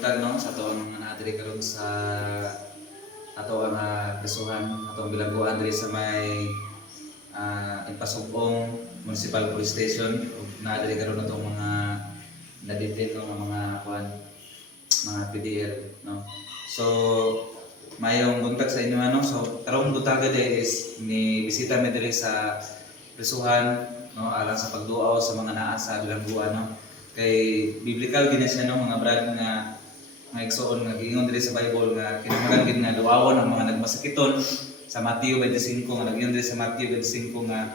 buntag no sa ato ang naadiri karon sa ato ang kasuhan atong bilangguan diri sa may Impasugong Municipal Police Station ug naadiri karon atong mga nadidin no nga mga kuan mga PDL no. So mayong buntag sa inyo ano. So karong buntaga day is ni bisita mi diri sa prisuhan no alang sa pagduaw sa mga naa sa bilangguan no. Kay biblical gina siya no mga brad nga igsoon nga giingon diri sa Bible nga kinahanglan gid nga duawon ang mga nagmasakiton sa Mateo 25 nga nagiingon diri sa Mateo 25 nga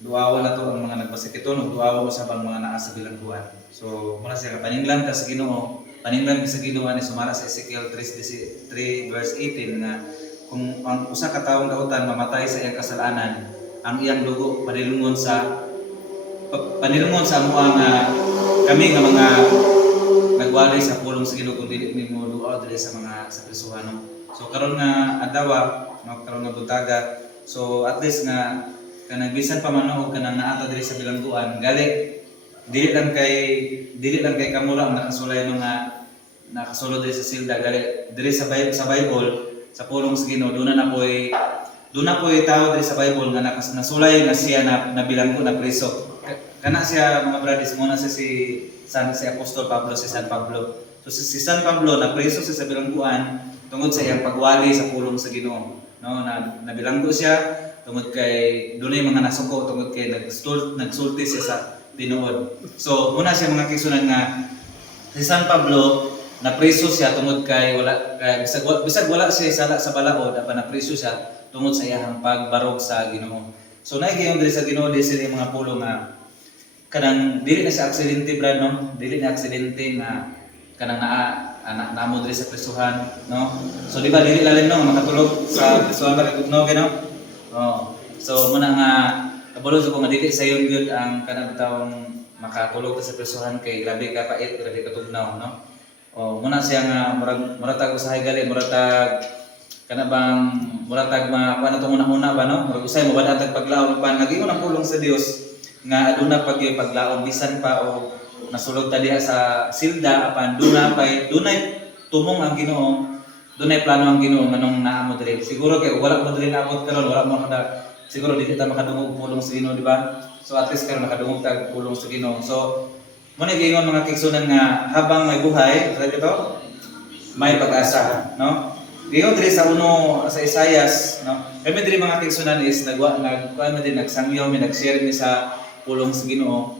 duawon nato ang mga nagmasakiton ug duawon usab ang mga naa sa bilangguan. So muna siya paninglan ta sa Ginoo, paninglan sa Ginoo ni sumara sa Ezekiel 3 verse 18 nga kung ang usa ka tawong kautan mamatay sa iyang kasalanan, ang iyang dugo panilungon sa amo nga kami nga mga nagwali sa pulong sa Ginoo kung dili nimo duaw diri sa mga sa prisuhan no. So karon nga adlaw karon nga buntaga, so at least nga kanang bisan pa man og kanang naata diri sa bilangguan gali dili lang kay kamura ang nakasulay mga nakasulod diri sa silda gali diri sa Bible sa pulong sa Ginoo doon na po'y tao diri sa Bible nga nasulay nga siya na bilanggo na preso. Kana siya mga brothers mo na si Apostol Pablo, si San Pablo. So si San Pablo na preso siya sa bilangguan tungod sa iyang pagwali sa pulong sa Ginoo. No, na bilanggo siya tungod kay dunay mga nasuko tungod kay nagsulti siya sa tinuod. So muna siya mga kisunan nga si San Pablo na preso siya tungod kay bisag wala siya sala sa balaod apan na preso siya tungod sa iyang pagbarog sa Ginoo. So naigayon diri sa Ginoo diri sa mga pulong nga kanang dili na sa aksidente brad no, dili na aksidente nga kanang naamo diri sa prisuhan no. So di ba dili lalim no makatulog sa prisuhan ba no gano. Oh. So muna nga kabalo ko nga dili sayon gyud ang kanang taong makatulog sa prisuhan kay grabe ka pait, grabe ka tugnaw no. Oh, muna siya nga murag tag usahay gali, murag tag kana bang murag tag kuan atong una ba no, murag usay mo ba tag paglaom pa nagingon ang pulong sa Dios nga aduna paglaom bisan pa o nasulod ta diha sa silda apan dunay tumong ang Ginoo, dunay plano ang Ginoo nganong naamo diri. Siguro kay wala mo diri naabot karon, wala mo kada siguro dili ta makadungog pulong sa Ginoo di ba? So at least karon nakadungog ta pulong sa Ginoo. So mo ni giingon mga kigsunan nga habang may buhay, sabi ito, may pag-asa, no? Giingon diri sa sa Isaias, no? Kami diri mga kigsunan is nagsangyaw mi nag-share mi sa pulong sa Ginoo.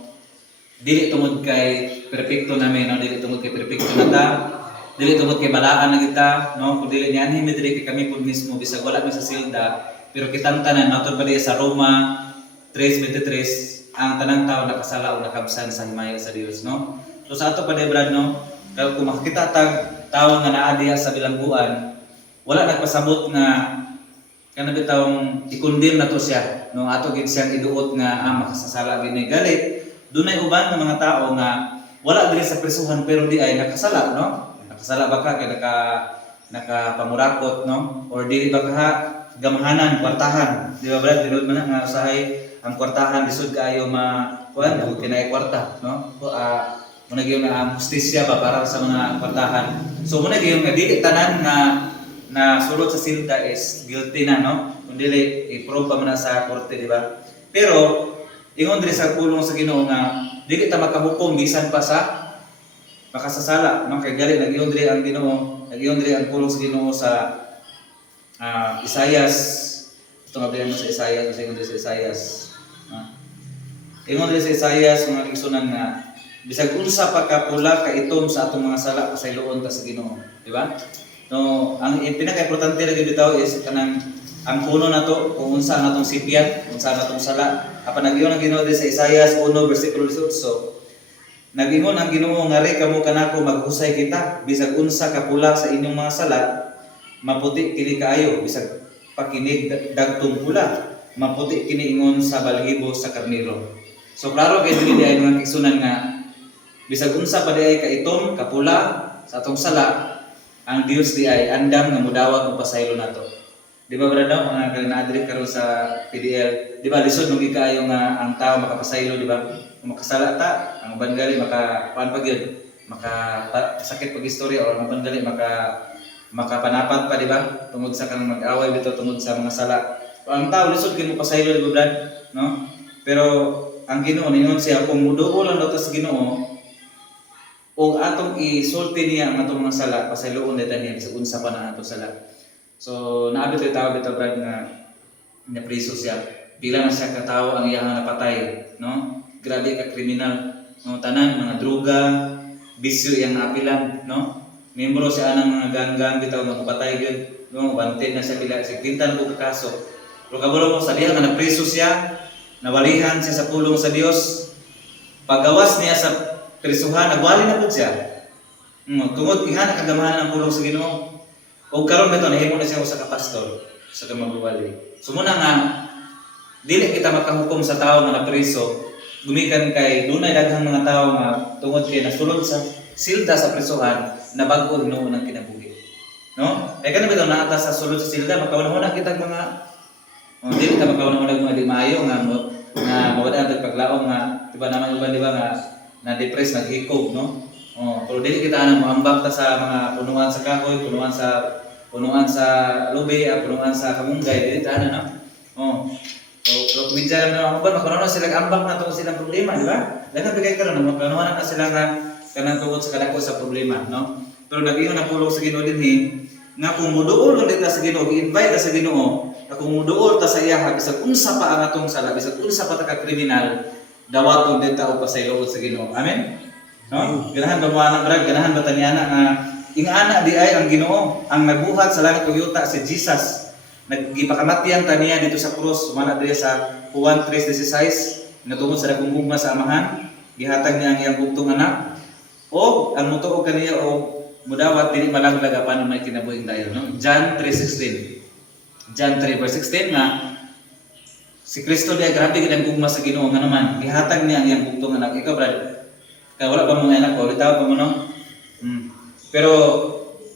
Dili tungod kay perpekto namin no, dili tungod kay perpekto na ta, dili tungod kay balaan na kita no, kun dili niyan himi diri kay kami pud mismo bisag wala mi sa silda, pero kitang tanan natod pa sa Roma 3:23 ang tanang tao nakasala o nakabsan sa himaya sa Dios no. So sa ato pa brad no, kung makita tag tawo nga naa diha sa bilangguan, wala nagpasabot nga kana bitawng i-condemn na to siya no, ato gid siyang iduot nga makasasala gini gali. Dunay uban nga mga tao nga wala diri sa prisuhan pero di ay nakasala no. Nakasala ba ka kay nakapamurakot no, or dili ba ka gamahanan kwartahan, di ba brad? Dinod man nga usahay ang kwartahan lisod kaayo kuan kinay kwarta no. Muna gyud nga justisya ba para sa mga kwartahan. So muna gyud nga dili tanan nga na sulod sa silda is guilty na no, kung dili i-prove pa man sa korte di ba? Pero ingon diri sa pulong sa Ginoo nga dili ta makahukom bisan pa sa makasasala no, kay gali nag-ingon diri ang Ginoo, nag-ingon diri ang pulong sa Ginoo sa Isaias. Ito nga bilang sa Isaias, ingon diri sa Isaias. Ingon diri sa Isaias mga kigsunan nga bisag unsa pa ka pula ka itom sa atong mga sala pasayloon ta sa Ginoo, di ba? No, ang pinaka-importante lagi bitaw is kanang ang puno nato kung unsa natong sipyan, unsa natong sala. Apan nag-ingon ang Ginoo sa Isaias 1 versikulo 18. Nag-ingon ang Ginoo ngari kamo kanako maghusay kita bisag unsa ka pula sa inyong mga sala, maputi kini kaayo bisag pakinig dagtong pula, maputi kini ingon sa balahibo sa karnero. So klaro kay dili ay mga kigsunan nga bisag unsa pa di ay kaitom kapula sa atong sala, ang Dios di ay andam nga mudawat og pasaylo nato. Di ba brad no, mga naadri karon sa PDL, di ba lisod nung ikaayo nga ang tao makapasaylo di ba? Kung makasala ta, ang uban gali makakuan pa gyud, sakit pag istorya or mapandali makapanapat pa, di ba? Tungod sa kanang mag-away bitaw tungod sa mga sala. Ang tao lisod kay mo pasaylo di ba, no? Pero ang Ginoo ningon siya kung muduol lang daw ta sa Ginoo o atong isulti niya ang atong mga sala pasayloon dita niya sa unsa pa na ato sala. So naabot tay tao bitaw brad nga napriso siya. Pila na siya ka tawo ang iyang napatay, no? Grabe ka kriminal, no? Tanan mga droga, bisyo iyang napilan, no? Membro siya ng mga gang-gang bitaw magpatay gyud, no? Wanted na siya pila sa pintan ko kaso. Pero kabalo mo sa diha nga napriso siya, nawalihan siya sa pulong sa Dios. Pagawas niya sa prisuhan, nagwali na pud siya. Tungod ihana kagamahan ng pulong sa Ginoo. O karon bitaw nahimo na siya usa ka pastor sa kamagwali. Sumuna nga dili kita makahukom sa tao nga napriso gumikan kay dunay daghang mga tao nga tungod kay nasulod sa silda sa prisuhan na bag-o Ginoo ng kinabuhi. No? Kay kanang bitaw naata sa sulod sa silda makauna-una kita mga dili ta makauna-una mga di maayo nga mawala ang paglaom nga diba naman uban diba nga na depress naghikog, no? Pero dili kita anang moambak ta sa mga punuan sa kahoy, punuan sa lubi, punuan sa kamunggay, dili ta ano, no? Pero kumidya na mga makaroon na sila ambak na tungkol silang problema, di ba? Dahil bigay ka rin, makaroon na sila nga kanang tungkol sa kadako sa problema, no? Pero nag-iyon na pulong sa Ginoo din nga kung muduol lang dito sa Ginoo, i-invite ta sa Ginoo, na kung muduol ta sa iya, bisag unsa pa ang atong sala, bisag unsa pa ta ka kriminal, dawaton din ta og pasayloon sa Ginoo. Amen? No? Ganahan ba mo ana brad, ganahan ba taniana nga ingana di ay ang Ginoo, ang nagbuhat sa langit ug yuta si Jesus. Nagipakamatyan ta niya dito sa krus, sumala diri sa Juan 3:16, natungod sa dakong gugma sa amahan, gihatag niya ang iyang bugtong anak. O ang mutuo kaniya o mudawat dili malaglag apan may kinabuhing dayon, no? John 3:16. John 3:16 nga si Kristo diay grabe gid ang gugma sa Ginoo nga naman gihatag niya ang iyang bugtong anak. Ikaw brad, kay wala pa mo anak ko, bitaw pa mo no? Pero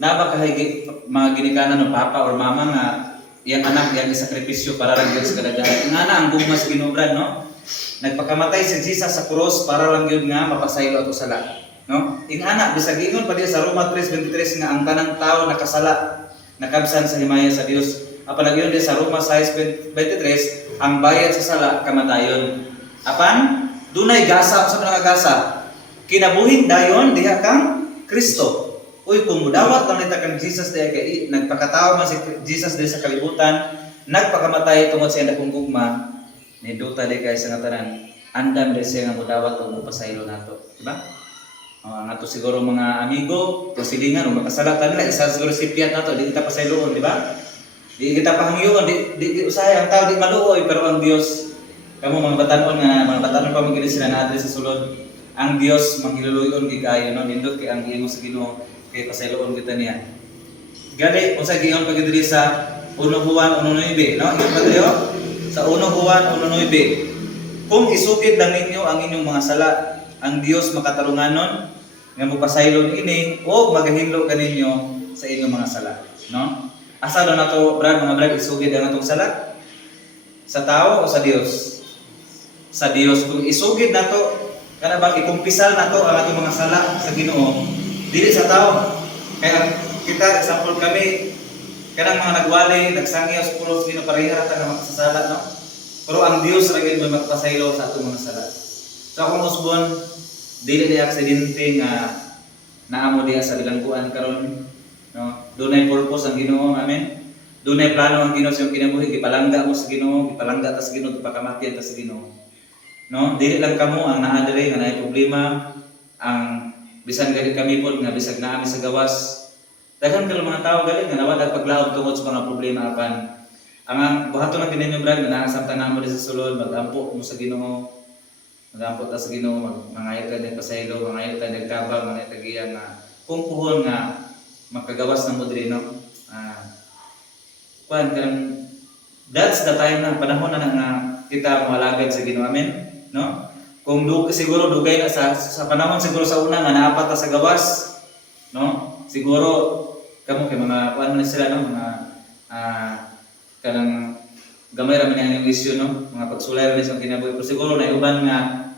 naba kahig mga ginikanan ng papa or mama nga iyang anak iyang isakripisyo para lang gyud sa kadaghanan. Nga na ang gugma sa Ginoo brad, no? Nagpakamatay si Jesus sa cross para lang gyud nga mapasaylo ato sala, no? Ingana bisag ingon pa diya sa Roma 3:23 nga ang tanang tawo nakasala nakabsan sa himaya sa Dios. Apan nagyon di sa Roma 6:23 ang bayad sa sala kamatayon. Apan dunay gasa sa mga gasa kinabuhin dayon diha kang Kristo. Uy, kung mudawat lang nita kang Jesus diha kay nagpakatao man si Jesus diha sa kalibutan, nagpakamatay tungod sa dakong gugma, niduta di kay sa ngatanan, andam di siya nga mudawat og mapasaylo nato, di ba? Ang ato siguro mga amigo, kasilingan o makasalatan nila, isa siguro sipyat nato, di kita pasayloon, di ba? Di kita pahangyoon, di usahay ang tao di maluoy, pero ang Dios, kamo mga batanon pa magili sila na sa sulod, ang Dios manghiluluyon gi kayo, no? Nindot kay ang giingon sa Ginoo kay pasayloon kita niya. Gani unsa giingon pag diri sa 1 Juan 1:9, no? Ingon pa diri sa 1 Juan 1:9. Kung isugid lang ninyo ang inyong mga sala, ang Dios makatarunganon nga mopasaylo ini o magahinlo kaninyo sa inyong mga sala, no? Asa do nato brad mga brad isugid ang atong sala? Sa tao o sa Dios? Sa Dios. Kung isugid nato kana bang ikumpisal nato ang atong mga sala sa Ginoo, dili sa tao. Kaya kita example kami kanang mga nagwali, nagsangyaw sa pulos Ginoo pareha ta nga makasala, no? Pero ang Dios ra gyud may magpasaylo sa atong mga sala. So akong usbon dili di aksidente nga naamo diha sa bilangguan karon, no? Dunay purpose ang Ginoo, amen. Dunay plano ang Ginoo sa iyong kinabuhi, gipalangga mo sa Ginoo, gipalangga ta sa Ginoo, gipakamatyan ta sa Ginoo. No? Dili lang kamo ang naa diri nga naay problema, ang bisan gali kami pod nga bisag naa mi sa gawas. Daghan kay mga tao gali nga nawala paglaom tungod sa mga problema apan ang buhaton lang kininyo brad nga naa samtang namo di sa sulod magampo mo sa Ginoo. Magampo ta sa Ginoo, mangayot ta din pasaylo, mangayot ta din tabang, mangayot ta giya nga kung puhon nga makagawas na mo diri, no? That's the time na panahon na nga kita malagad sa Ginoo, amen, no? Kung siguro dugay na sa panahon siguro sa una nga naapat ta sa gawas, no? Siguro kamo kay mga kuan man sila, no? Mga kanang gamay ra man ang issue, no? Mga pagsulay ra sa kinabuhi, pero siguro na uban nga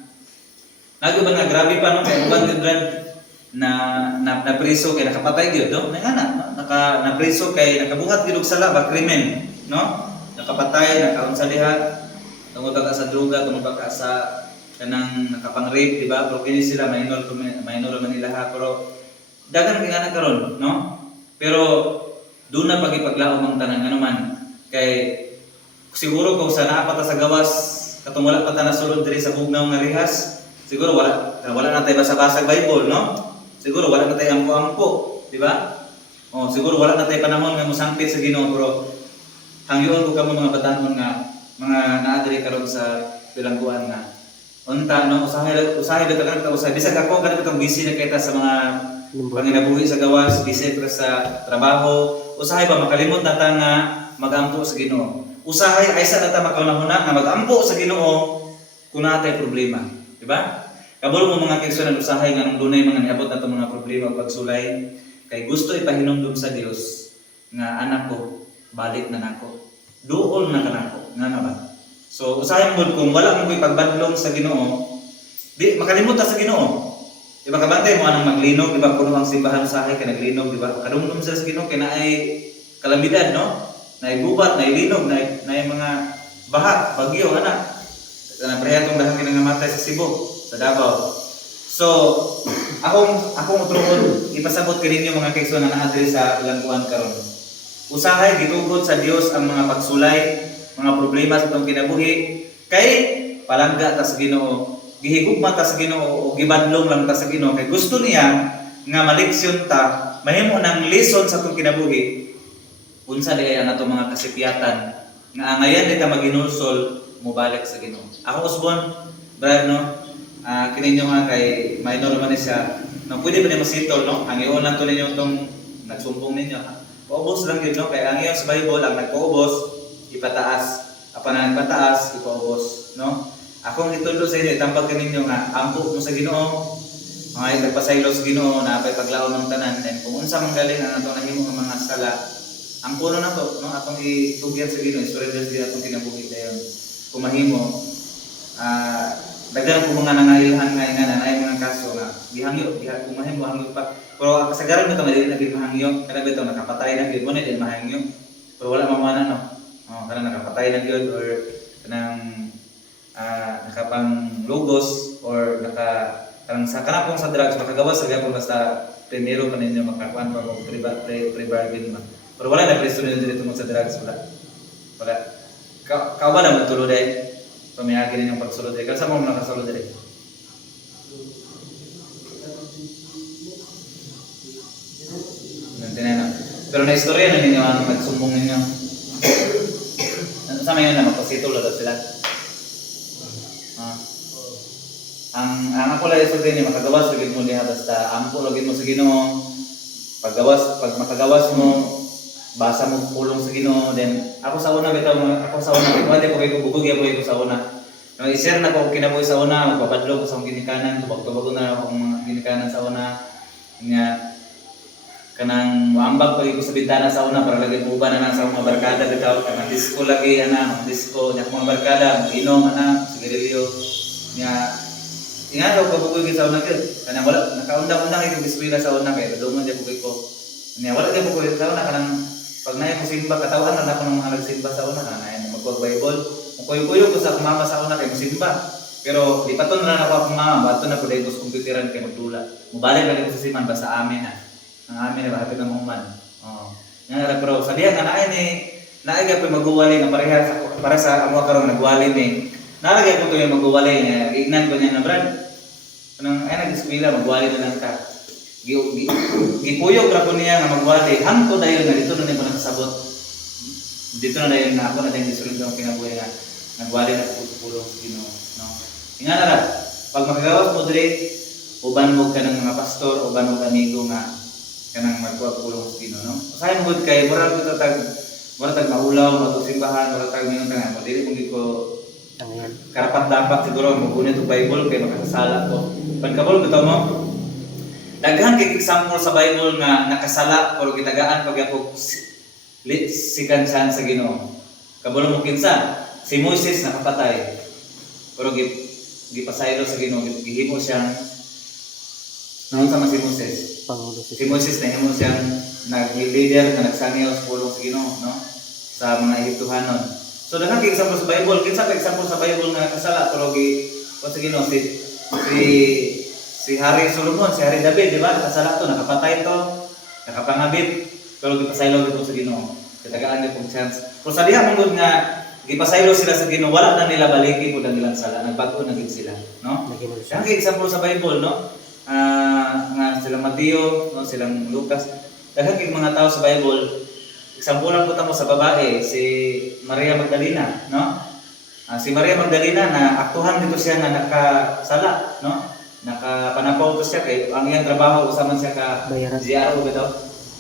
grabe pa, no? Kay uban gid brad na preso kay nakapatay gyud no nga na na preso kay nakabuhat gyud og sala ba krimen no nakapatay nakaunsa diha tungod ka sa droga tungod ka sa kanang nakapang-rape di ba pero kini sila minor man nila ha pero dagan kay ana karon no pero doon na pagipaglaom ang tanan nga naman kay siguro kung sa naa pa ta sa gawas katong wala pa ta nasulod diri sa bugnaw nga rihas siguro wala na tayo basa-basa Bible no siguro wala na tayo ampo-ampo, di ba? O siguro wala na tayo panahon nga musangpit sa Ginoo pero hangyoon ko kamo mga batanon nga mga naadiri karon sa bilangguan nga unta no usahay dito kan usahay bisag ako kanang bitong busy na kita sa mga panginabuhi sa gawas, busy pa sa trabaho, usahay ba makalimot na ta nga magampo sa Ginoo. Usahay ay sa nata makaunahuna nga magampo sa Ginoo kung natay problema, di ba? Kabalo mo mga kaigsoonan usahay nga nung dunay mga niabot nato mga problema pagsulay kay gusto ipahinumdum sa Dios nga anak ko balik na nako. Duol na kanako nga ba. So usahay mo kung wala mo ipagbadlong sa Ginoo, di makalimot ta sa Ginoo. Di ba kabantay mo anang maglinog, di ba puno ang simbahan usahay kay naglinog, di ba? Kadumdum sa Ginoo kay naay kalamidad no? Naay gubat, naay linog, naay mga baha, bagyo ana. Naprehiyatong dahang kinangamatay sa Cebu. Sa Davao. So, akong utron ipasabot kaninyo mga kaigsoon na naadiri sa bilangguan karon. Usahay gitugod sa Dios ang mga pagsulay, mga problema sa atong kinabuhi kay palangga ta sa Ginoo, gihigugma ta sa Ginoo o gibadlong lang ta sa Ginoo kay gusto niya nga maleksyon ta, mahimo nang lesson sa atong kinabuhi. Unsa di ang atong mga kasipyatan nga angayan di ta maginulsol mobalik sa Ginoo. Ako usbon, brad no, kininyo nga kay minor man siya no pwede ba ni masitol no ang iyon lang to ninyo tong nagsumbong ninyo ha paubos lang yun no kay ang iyon sa Bible ang nagpaubos ipataas apan ang ipataas ipaubos no akong itulo sa inyo itambag kaninyo nga ampo mo sa Ginoo mga nagpasaylo sa Ginoo na apay paglaom ng tanan and kung unsa man galing ang atong nahimo nga mga sala ang puno na to no atong itugyan sa Ginoo surrender sa atong kinabuhi dayon kung mahimo daghan ko mga nangailangan nga ay mga kaso nga gihangyo kung mahimo hangyo pa pero kasagaran bitaw nga dili na gid mahangyo kada bitaw nakapatay na gid mo na di mahangyo pero wala mamana no kana nakapatay na gyud or kanang nakapang logos or kanang sa kanapong sa drugs makagawas sa gyapon basta primero pa ninyo makakuan pa og pre-bargain man pero wala na preso nila dito tungod sa drugs wala ka ba na magtulo dai pamiyagi rin yung pagsulod diri. Kasi mo nakasulod diri. Nandiyan na. Pero na istorya na ninyo ang nagsumbong ninyo. Sa mga yun na magpasitol na sila. Ang ako lang istorya niya makagawas lagi mo diha basta ampo lagi mo sa Ginoo. Pag makagawas mo basa mo pulong sa Ginoo then ako sa una wala ko kay bugog ya ko sa una no i-share na ko kinabuhi sa una magpabadlong ko sa akong ginikanan tubag-tubagon na akong mga ginikanan sa una nga kanang maambag ko sa bintana sa una para lagi uban na sa mga barkada bitaw kanang disco lagi ana disco nya mga barkada inom ana sigarilyo nya ingat ko bugog sa una gyud kanang wala nakaundang-undang itong eskwela sa una kay badungan di ko nya wala di ko sa una kanang pag naay ko simba katawan na ako ng mga nagsimba sa una na naay magkuha Bible kuyo-kuyo ko sa mama sa una kay musimba pero di pa to na ako akong mama bato na ko dai ko kompyuteran kay magdula mobalik lang ko sa siman basta amin na ang amin na hapit ng human nga pero sa diha nga naay gyud maguwali nga parehas para sa amo karon nagwali ni nalagay ko to yung maguwali nga ignan ko niya na brad kanang ay nag-eskwela magwali na lang ka gipuyog ra ko niya nga magwali hangtod dayon nga dito na niya nakasabot dito na dayon nga ako na dayon gisulod ang kinabuhi nga nagwali na pulong Ginoo no ingana ra pag makagawas mo diri uban mo kanang mga pastor uban mo amigo nga kanang magkuha pulong sa Ginoo no usahay mo gud kay mura ko tag maulaw matusimbahan mura tag mingon nga mo dili ko karapat dapat siguro mo kunin to Bible kay makasasala ko pagkabol bitaw mo daghan kay example sa Bible nga nakasala pero gitagaan pag ako sikan sa Ginoo. Kabalo mo kinsa si Moses nakapatay. Pero gipasaylo sa Ginoo, gihimo siyang Noon sa si Moses. Pangulo Si Moses na mo siyang nag-leader na nagsangyaw sa pulong sa Ginoo, no? Sa mga Ehiptohanon. So daghang kay example sa Bible, kinsa pa example sa Bible nga kasala pero sa Ginoo si Hari Solomon, si Hari David, di ba? Nakasala to, nakapatay to, nakapangabit, pero gipasaylo gito sa Ginoo. Katagaan niya pong chance. Pero sa diha mong nga gipasaylo sila sa Ginoo, wala na nila baliki pud ang ilang sala, nagbago na gid sila, no? Daghang kay example sa Bible, no? Nga silang Mateo, no, silang Lucas. Daghang kay mga tao sa Bible. Example po tamo sa babae, si Maria Magdalena, no? Si Maria Magdalena na aktuhan dito siya nga nakasala, no? Nakapanapaw to siya kay ang iyang trabaho usaman siya ka GRO bitaw,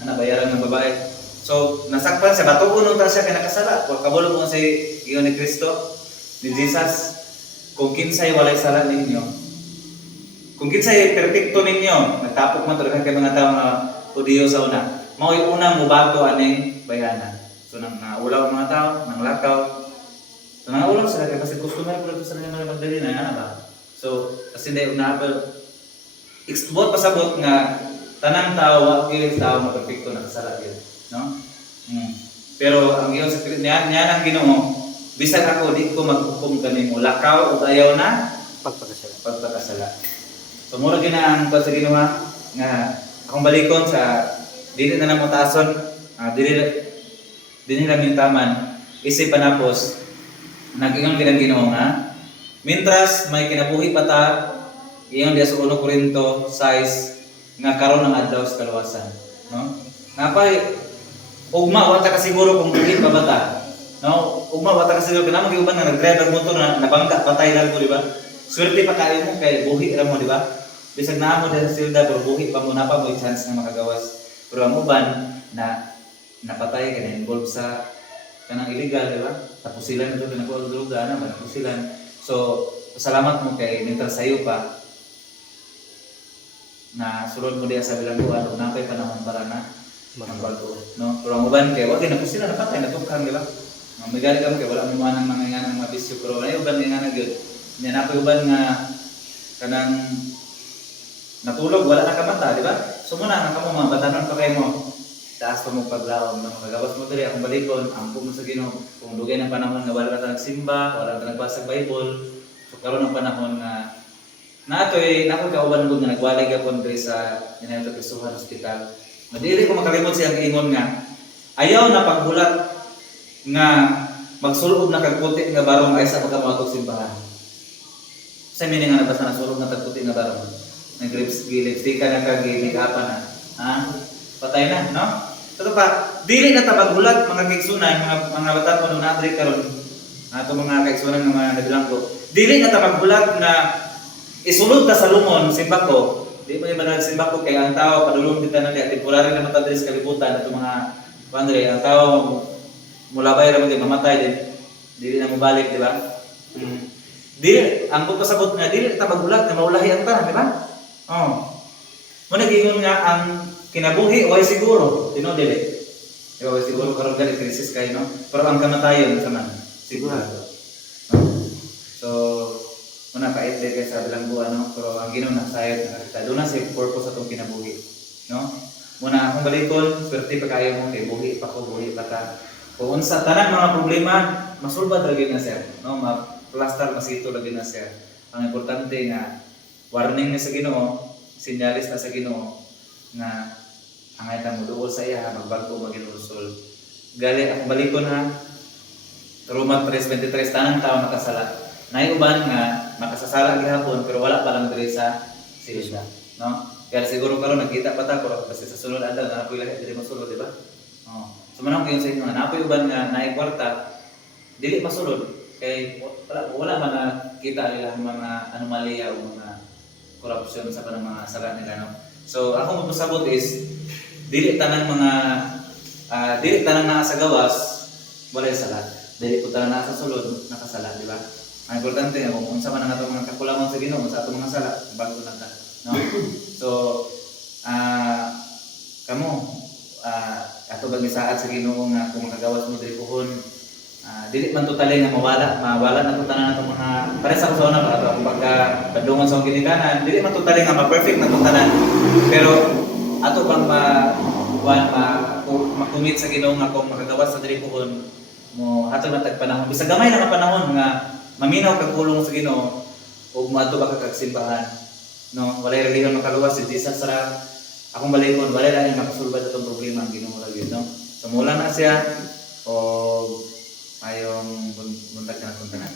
ana bayaran ng babae. So nasakpan siya batuon ta siya kay nakasala. Kabulong mo si Giyon ni Kristo, ni Jesus, kung kinsay walay sala ninyo. Kung kinsay perpekto ninyo, nagtapok man talaga kay mga tao nga Hudiyo sa una. Mao'y una mubato aning bayanan. So nang naulaw mga tao, nang lakaw. So naulaw sila kay kasi customer ko dito sa mga Magdalena, ana ba? So kasi hindi una pa export pasabot nga tanang tao wa gyud tao nga perpekto nakasala gyud, no? Pero ang iyon sa niya ang Ginoo, bisag ako di ko maghukom kanimo lakaw ug ayaw na pagpakasala. So mura gina ang sa Ginoo nga akong balikon sa dili na namo taason, dili na mintaman isip panapos nagingon gid ang Ginoo nga mintras may kinabuhi pa ta iyang diya sa 1 Korinto 6 nga karon ang adlaw sa kaluwasan, no? Napay ugma wa ta kasiguro kung buhi pa bata, no? Ugma wa ta kasiguro kanang giuban nga nag-drive motor na nabangga patay lang ko, di ba? Swerte pa kayo mo kay buhi ra mo, di ba? Bisag naa mo sa silda pero buhi pa mo na pa mo chance nga makagawas. Pero ang uban na napatay ka na involved sa kanang illegal, di ba? Tapusilan ito pinagkuha ng droga na tapusilan. So salamat mo kay mintras sayo pa na sulod mo diya sa bilangguan ug napay panahon para na magbago, no? Pero ang uban kay wa gyud sila napatay natukang, di ba? Magali ka mo kay wala mo manang mga nga mga bisyo pero ay uban nga na gyud. Nya napay uban nga kanang natulog wala na kamata, di ba? So muna nga kamo mga batanon pa kay mo. Taas pa mo paglaom ng magagawas mo diri akong balikon, ampo mo sa Ginoo. Kung dugay ng panahon nga wala ka nagsimba, wala ka nagbasa sa Bible, so karon ang panahon nga nakoy kauban gud nga nagwalay gapon diri sa United Crisuhan Hospital. Madili ko makalimot siyang ingon nga ayaw na pagbulat nga magsulod na kagputi nga barong ay sa pagkamatog simbahan. Sa meaning nga nabasa na sulod na kagputi nga barong. Nag-lipstick ka na kag-make upan na. Ha? Patay na, no? Pero pa, dili na tabagbulat mga kaigsunan, mga batan mo nung na-adri karon. Ato mga kaigsunan nga mga nabilanggo. Dili na tabagbulat na isulod ta sa lumon simbako. Di mo ba na simbako kay ang tao padulong kita na niya temporary na matadri sa kalibutan ato mga pandre ang tao mulabay ra mo mamatay din. Dili na mo balik, di ba? Dili ang pagpasabot nga dili ta magbulat na maulahi ang tanan, di ba? Oh. Mo nagingon nga ang kinabuhi way siguro, tino dili. Di ba way siguro karon gali krisis kay no? Pero ang kamatayon sa man sigurado. So muna kait kay sa bilangguan, no? Pero ang Ginoo nasayod nakita do na sa purpose atong kinabuhi, no? Muna akong balikon, swerte pa kayo mo kay buhi pa ko, buhi pa ta. Kung unsa tanan mga problema, masulbad ra gyud na sir, no? Ma-plaster masito ra gyud na sir. Ang importante nga warning ni sa Ginoo, sinyalis na sa Ginoo nga angay ta mo duol sa iya magbago magilusol. Gali akong balikon ha. Roma 3:23 tanang tawo nakasala. Nay uban nga makasasala gihapon pero wala pa lang diri sa silda, no? Kaya siguro karon nakita pa ta pero kasi sa sunod adlaw na napoy lahi diri masulod, di ba? Oh. So manang kayo sa inyo nga napoy uban nga naay kwarta dili masulod kay wala man na kita nila mga anomalya o mga korupsyon sa kanang mga sala nila, no? So ako magpasabot is dili tanang naa sa gawas walay sala. Dili po tanang naa sa sulod nakasala, di ba? Ang importante nga kung unsa man ang atong mga kakulangan sa Ginoo sa atong mga sala bago na ta, no? So kamo ato bang isaad sa Ginoo nga kung makagawas mo diri pohon dili man totally nga mawala na to tanan natong mga para sa kusona ba ato pagka padungon sa ginikanan, dili man totally nga ma-perfect na to tanan. Pero ato bang makumit sa Ginoo nga kung makagawas sa diri puon mo hatod man tag panahon bisag gamay na nga panahon nga maminaw kag pulong sa Ginoo ug moadto ba ka kag simbahan, no, walay relihiyon makaluwas si Jesus sara akong balikon walay ra makasulbad atong problema ang Ginoo ra gyud, no. Sumula na siya o ayong buntag na tanan.